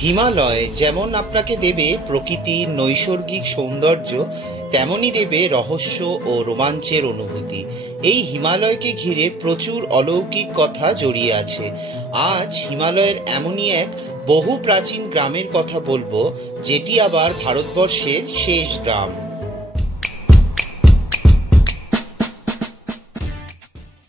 হিমালয় যেমন আপনাকে দেবে প্রকৃতির নৈসর্গিক সৌন্দর্য, তেমনি দেবে রহস্য ও রোমাঞ্চের অনুভূতি। এই হিমালয়কে ঘিরে প্রচুর অলৌকিক কথা জড়িয়ে আছে। আজ হিমালয়ের এমনই এক বহু প্রাচীন গ্রামের কথা বলবো, যেটি আবার ভারতবর্ষের শেষ গ্রাম।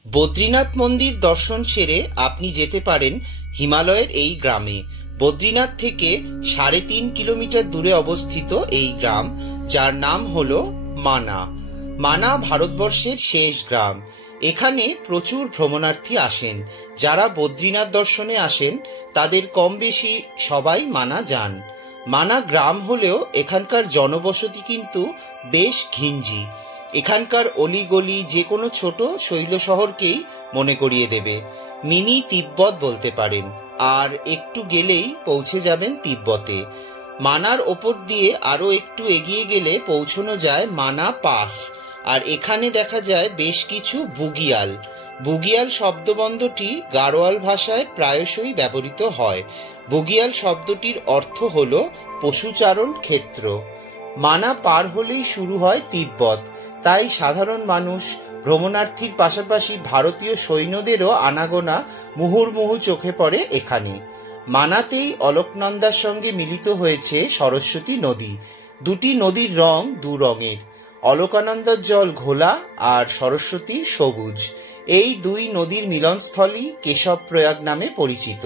বদ্রীনাথ মন্দির দর্শন সেরে আপনি যেতে পারেন হিমালয়ের এই গ্রামে। বদ্রীনাথ থেকে 3.5 কিলোমিটার দূরে অবস্থিত এই গ্রাম, যার নাম হলো মানা। মানা ভারতবর্ষের শেষ গ্রাম। এখানে প্রচুর ভ্রমণার্থী আসেন। যারা বদ্রীনাথ দর্শনে আসেন তাদের কম বেশি সবাই মানা যান। মানা গ্রাম হলেও এখানকার জনবসতি কিন্তু বেশ ঘিঞ্জি। এখানকার অলিগলি যে কোনো ছোট শৈল শহরকেই মনে করিয়ে দেবে। মিনি তিব্বত বলতে পারেন। আর একটু গেলেই পৌঁছে যাবেন তিব্বতে। মানার ওপর দিয়ে আরও একটু এগিয়ে গেলে পৌঁছানো যায় মানা পাস। আর এখানে দেখা যায় বেশ কিছু বুগিয়াল। বুগিয়াল শব্দবন্ধটি গাড়োয়াল ভাষায় প্রায়শই ব্যবহৃত হয়। বুগিয়াল শব্দটির অর্থ হল পশুচারণ ক্ষেত্র। মানা পার হলেই শুরু হয় তিব্বত। তাই সাধারণ মানুষ, ভ্রমণার্থীর পাশাপাশি ভারতীয় সৈন্যদেরও আনাগোনা মুহুর্মুহু চোখে পড়ে এখানে। মানাতেই অলকনন্দার সঙ্গে মিলিত হয়েছে সরস্বতী নদী। দুটি নদীর রং দু রঙের। অলকানন্দার জল ঘোলা আর সরস্বতীর সবুজ। এই দুই নদীর মিলনস্থলই কেশব প্রয়াগ নামে পরিচিত।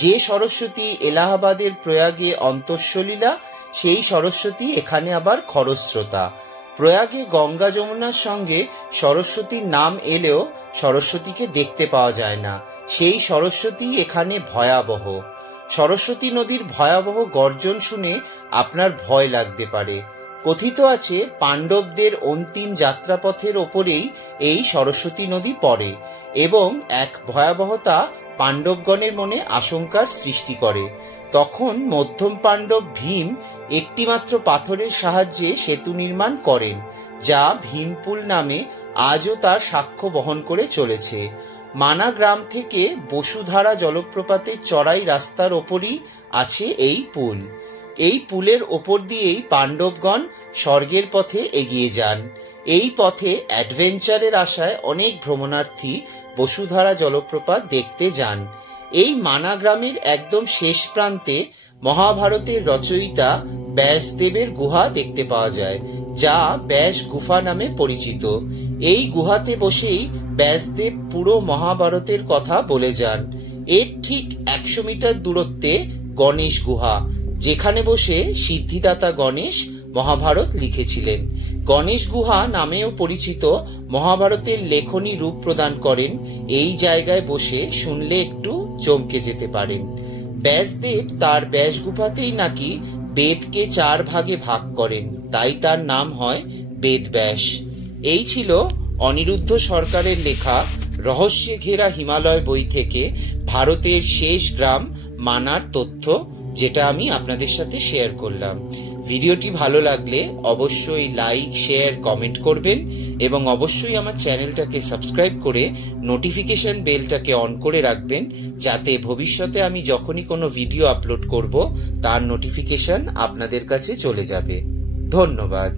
যে সরস্বতী এলাহাবাদের প্রয়াগে অন্তঃসলীলা, সেই সরস্বতী এখানে আবার খরস্রোতা। প্রয়াগে গঙ্গা যমুনার সঙ্গে সরস্বতীর নাম এলেও সরস্বতীকে দেখতে পাওয়া যায় না। সেই সরস্বতী এখানে ভয়াবহ। সরস্বতী নদীর ভয়াবহ গর্জন শুনে আপনার ভয় লাগতে পারে। কথিত আছে পাণ্ডবদের অন্তিম যাত্রাপথের ওপরেই এই সরস্বতী নদী পড়ে এবং এক ভয়াবহতা পাণ্ডবগণের মনে আশঙ্কার সৃষ্টি করে। তখন মধ্যম পাণ্ডব ভীম একটিমাত্র পাথরের সাহায্যে সেতু নির্মাণ করেন, যা ভীমপুল নামে আজও তার সাক্ষ্য বহন করে চলেছে। মানা গ্রাম থেকে বসুধারা জলপ্রপাতের চড়াই রাস্তার ওপরই আছে এই পুল। এই পুলের ওপর দিয়েই পাণ্ডবগণ স্বর্গের পথে এগিয়ে যান। এই পথে অ্যাডভেঞ্চারের আশায় অনেক ভ্রমণার্থী বসুধারা জলপ্রপাত দেখতে যান। এই মানা গ্রামের একদম শেষ প্রান্তে মহাভারতের রচয়িতা ব্যাসদেবের গুহা দেখতে পাওয়া যায়, যা ব্যাস গুফা নামে পরিচিত। এই গুহাতে বসেই ব্যাসদেব পুরো মহাভারতের কথা বলে যান। এর ঠিক 100 মিটার দূরত্বে গণেশ গুহা, যেখানে বসে সিদ্ধিদাতা গণেশ মহাভারত লিখেছিলেন। গণেশ গুহা নামেও পরিচিত মহাভারতের লেখনী রূপ প্রদান করেন। এই জায়গায় বসে শুনলে একটু চমকে যেতে পারেন। ব্যাসদেব তার ব্যাস গুফাতেই নাকি বেদকে 4 ভাগে ভাগ করেন, তাই তার নাম হয় বেদব্যাস। এই ছিল অনিরুদ্ধ সরকারের লেখা রহস্যে ঘেরা হিমালয় বই থেকে ভারতের শেষ গ্রাম মানার তথ্য, যেটা আমি আপনাদের সাথে শেয়ার করলাম। ভিডিওটি ভালো লাগলে অবশ্যই লাইক, শেয়ার, কমেন্ট করবেন এবং অবশ্যই আমার চ্যানেলটাকে সাবস্ক্রাইব করে নোটিফিকেশন বেলটাকে অন করে রাখবেন, যাতে ভবিষ্যতে আমি যখনই কোনো ভিডিও আপলোড করব তার নোটিফিকেশন আপনাদের কাছে চলে যাবে। ধন্যবাদ।